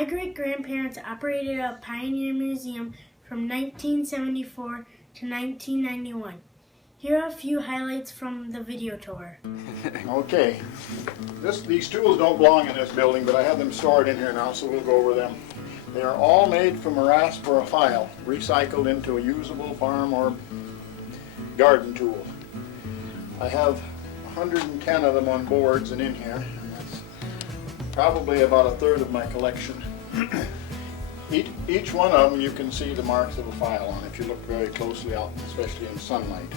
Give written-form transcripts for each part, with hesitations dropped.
My great-grandparents operated a Pioneer Museum from 1974 to 1991. Here are a few highlights from the video tour. Okay, these tools don't belong in this building, but I have them stored in here now, so we'll go over them. They are all made from a rasp or a file, recycled into a usable farm or garden tool. I have 110 of them on boards and in here, and that's probably about a third of my collection. Each one of them you can see the marks of a file on if you look very closely out, especially in sunlight.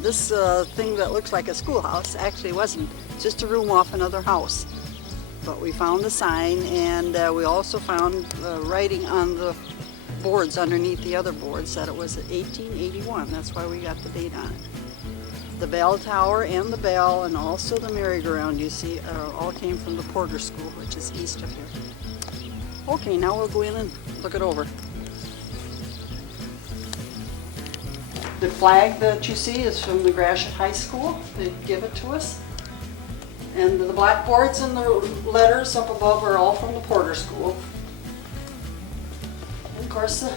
This thing that looks like a schoolhouse actually wasn't, just a room off another house. But we found the sign, and we also found writing on the boards underneath the other boards that it was 1881. That's why we got the date on it. The bell tower and the bell and also the merry-go-round you see all came from the Porter School, which is east of here. Okay, now we'll go in and look it over. The flag that you see is from the Gratiot High School. They give it to us. And the blackboards and the letters up above are all from the Porter School. And of course, the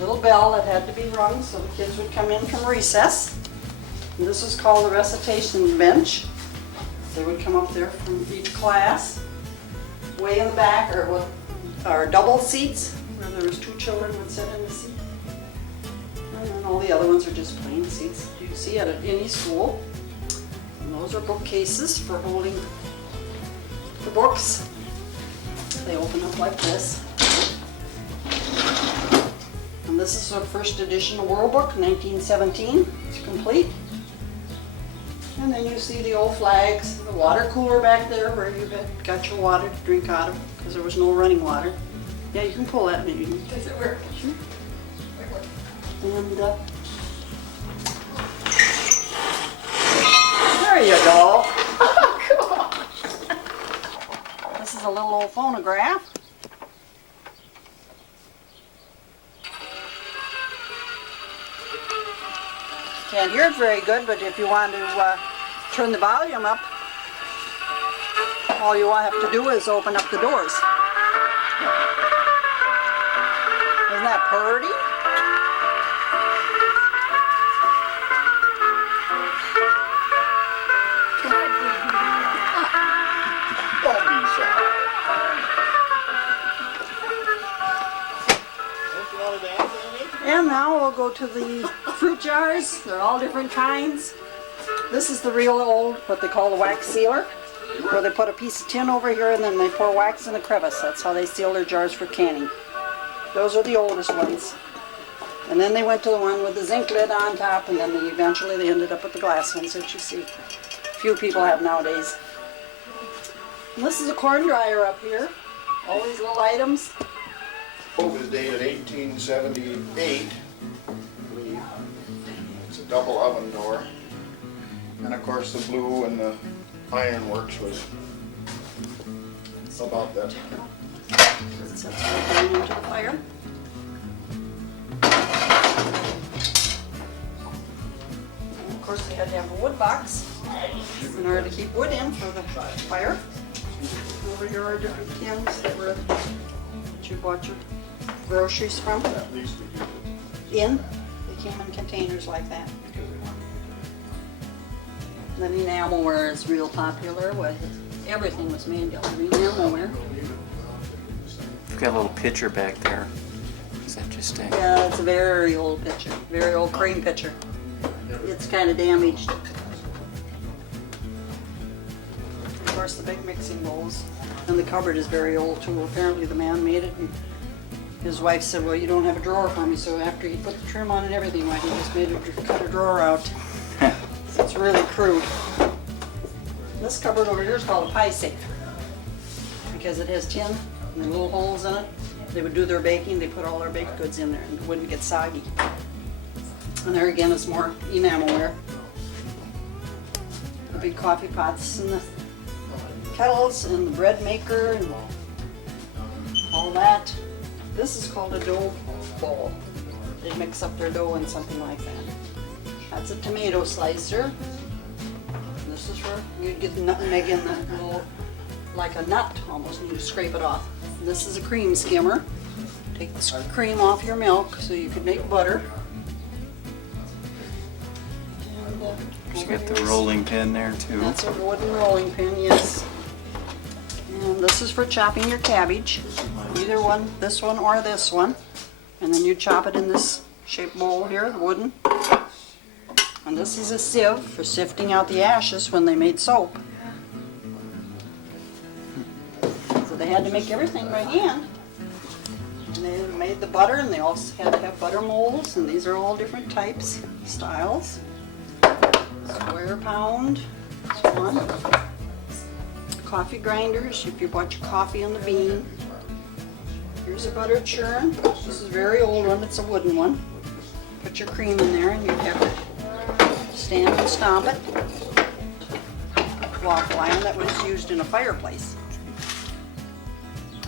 little bell that had to be rung so the kids would come in from recess. And this is called the recitation bench. They would come up there from each class. Way in the back are double seats where there was two children would sit in the seat. And then all the other ones are just plain seats you see at any school. And those are bookcases for holding the books. They open up like this. And this is our first edition of World Book, 1917. It's complete. And then you see the old flags, the water cooler back there where you got your water to drink out of because there was no running water. Yeah, you can pull that maybe. Does it work? Sure. And there you go. This is a little old phonograph. Can't hear it very good, but if you want to turn the volume up, all you have to do is open up the doors. Isn't that pretty? Don't be shy. Don't you want to dance, Amy? And now we'll go to the fruit jars. They're all different kinds. This is the real old, what they call the wax sealer, where they put a piece of tin over here and then they pour wax in the crevice. That's how they seal their jars for canning. Those are the oldest ones. And then they went to the one with the zinc lid on top, and then eventually they ended up with the glass ones that you see. Few people have nowadays. And this is a corn dryer up here. All these little items. Stove is dated 1878, I believe. It's a double oven door. And of course the blue and the ironworks was about that. That's going into the fire. And of course they had to have a wood box in order to keep wood in for the fire. Over here are different cans that you bought your groceries from. At least we did it. They came in containers like that. Then enamelware is real popular. Everything was made out of enamelware. You've got a little pitcher back there. Is that just a... Yeah, it's a very old pitcher, very old cream pitcher. It's kind of damaged. Of course, the big mixing bowls. And the cupboard is very old too. Apparently the man made it, and his wife said, well, you don't have a drawer for me, so after he put the trim on and everything, why he just made it cut a drawer out. So it's really crude. This cupboard over here is called a pie safe because it has tin and little holes in it. They would do their baking, they put all their baked goods in there and it wouldn't get soggy. And there again is more enamelware. The big coffee pots and the kettles and the bread maker and all that. This is called a dough bowl. They mix up their dough in something like that. That's a tomato slicer. This is where you get the nutmeg in the little like a nut almost, and you scrape it off. This is a cream skimmer. Take the cream off your milk so you can make butter. And, You got the rolling pin there too. that's a wooden rolling pin, yes. And this is for chopping your cabbage. Either one, this one or this one. And then you chop it in this shaped bowl here, the wooden. And this is a sieve for sifting out the ashes when they made soap. So they had to make everything by hand. And they made the butter, and they also had to have butter molds, and these are all different types, styles. Square pound, this one. Coffee grinders, if you bought your coffee on the bean. Here's a butter churn. This is a very old one, it's a wooden one. Put your cream in there and you have to stand and stomp it. Waffle iron that was used in a fireplace.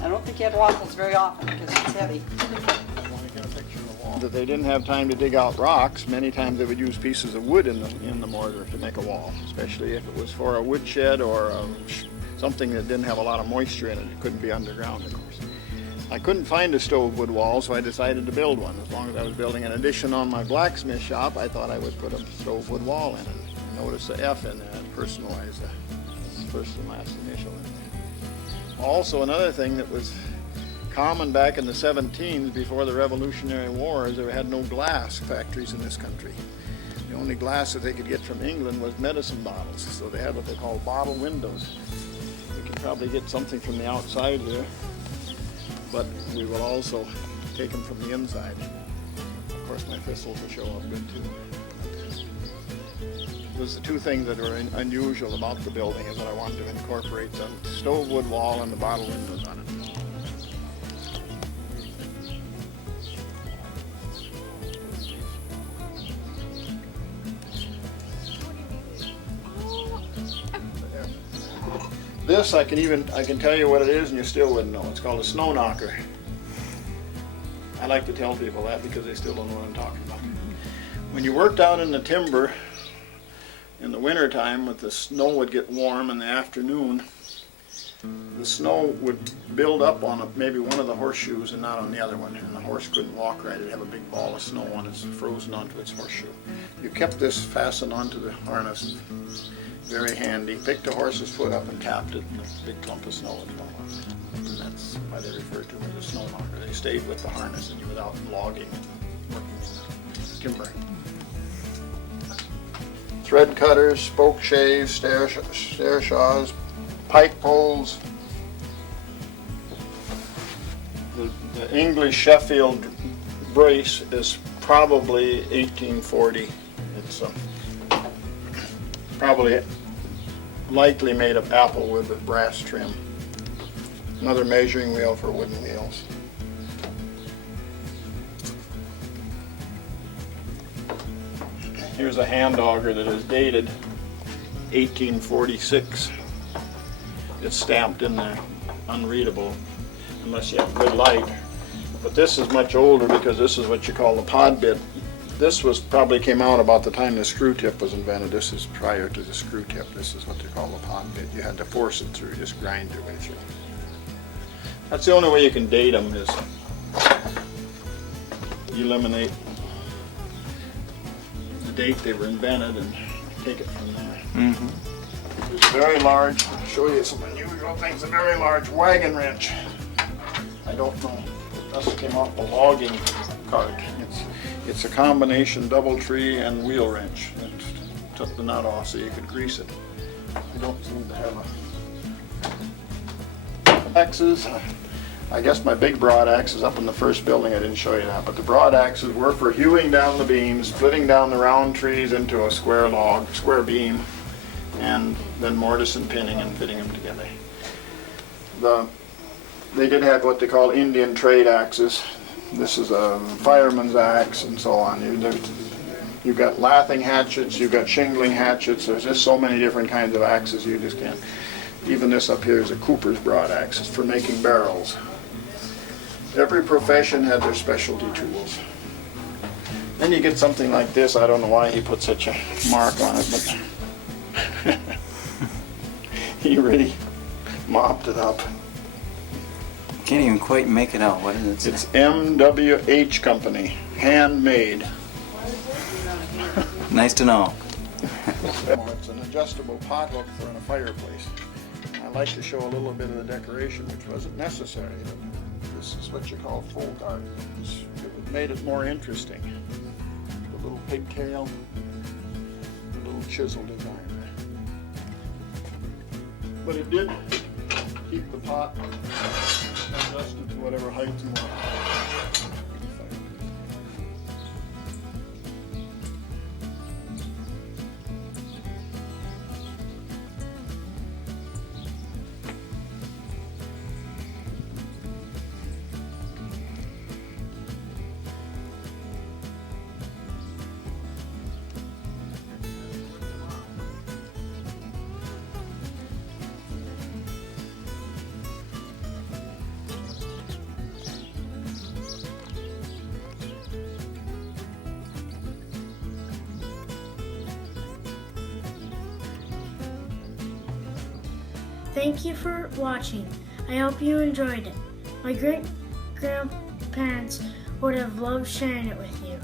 I don't think you had waffles very often because it's heavy. That they didn't have time to dig out rocks, many times they would use pieces of wood in the mortar to make a wall, especially if it was for a woodshed or something that didn't have a lot of moisture in it. It couldn't be underground, of course. I couldn't find a stove wood wall, so I decided to build one. As long as I was building an addition on my blacksmith shop, I thought I would put a stove wood wall in it. Notice the F in there, personalize the first and last initial in there. Also, another thing that was common back in the 17s, before the Revolutionary War, is they had no glass factories in this country. The only glass that they could get from England was medicine bottles, so they had what they call bottle windows. We could probably get something from the outside here, but we will also take them from the inside. Of course, my thistles will show up good too. Those are the two things that are unusual about the building, is that I wanted to incorporate the stove wood wall and the bottle windows on it. This I can tell you what it is and you still wouldn't know. It's called a snow knocker. I like to tell people that because they still don't know what I'm talking about. When you worked out in the timber in the winter time, with the snow would get warm in the afternoon, the snow would build up on maybe one of the horseshoes and not on the other one, and the horse couldn't walk right. It'd have a big ball of snow on it, frozen onto its horseshoe. You kept this fastened onto the harness. Very handy. Picked the horse's foot up and tapped it, and a big clump of snow would fall off. And that's why they refer to it as a snow knocker. They stayed with the harness and you without logging and working in the timber. Thread cutters, spoke shaves, stair saws, pike poles. The English Sheffield brace is probably 1840. It's probably likely made of apple wood with brass trim. Another measuring wheel for wooden wheels. Here's a hand auger that is dated 1846. It's stamped in there, unreadable unless you have good light. But this is much older because this is what you call the pod bit. This probably came out about the time the screw tip was invented. This is prior to the screw tip. This is what they call the pod bit. You had to force it through, just grind your way through. That's the only way you can date them, is eliminate the date they were invented and take it from there. Mm-hmm. There's a very large, I'll show you some unusual things, a very large wagon wrench. I don't know, this came off a logging cart. It's a combination double tree and wheel wrench. It took the nut off so you could grease it. I don't seem to have axes. I guess my big broad axe is up in the first building. I didn't show you that, but the broad axes were for hewing down the beams, splitting down the round trees into a square beam, and then mortise and pinning and fitting them together. They did have what they call Indian trade axes. This is a fireman's axe and so on. You've got lathing hatchets, you've got shingling hatchets. There's just so many different kinds of axes you just can't. Even this up here is a Cooper's broad axe. It's for making barrels. Every profession had their specialty tools. Then you get something like this. I don't know why he put such a mark on it, but he really mopped it up. Can't even quite make it out. What is it? It's MWH Company, handmade. Nice to know. It's an adjustable pot hook for in a fireplace. I like to show a little bit of the decoration, which wasn't necessary. This is what you call folk art. It made it more interesting. The little pigtail, the little chisel design. But it did keep the pot adjusted to whatever height you want. Thank you for watching. I hope you enjoyed it. My great-grandparents would have loved sharing it with you.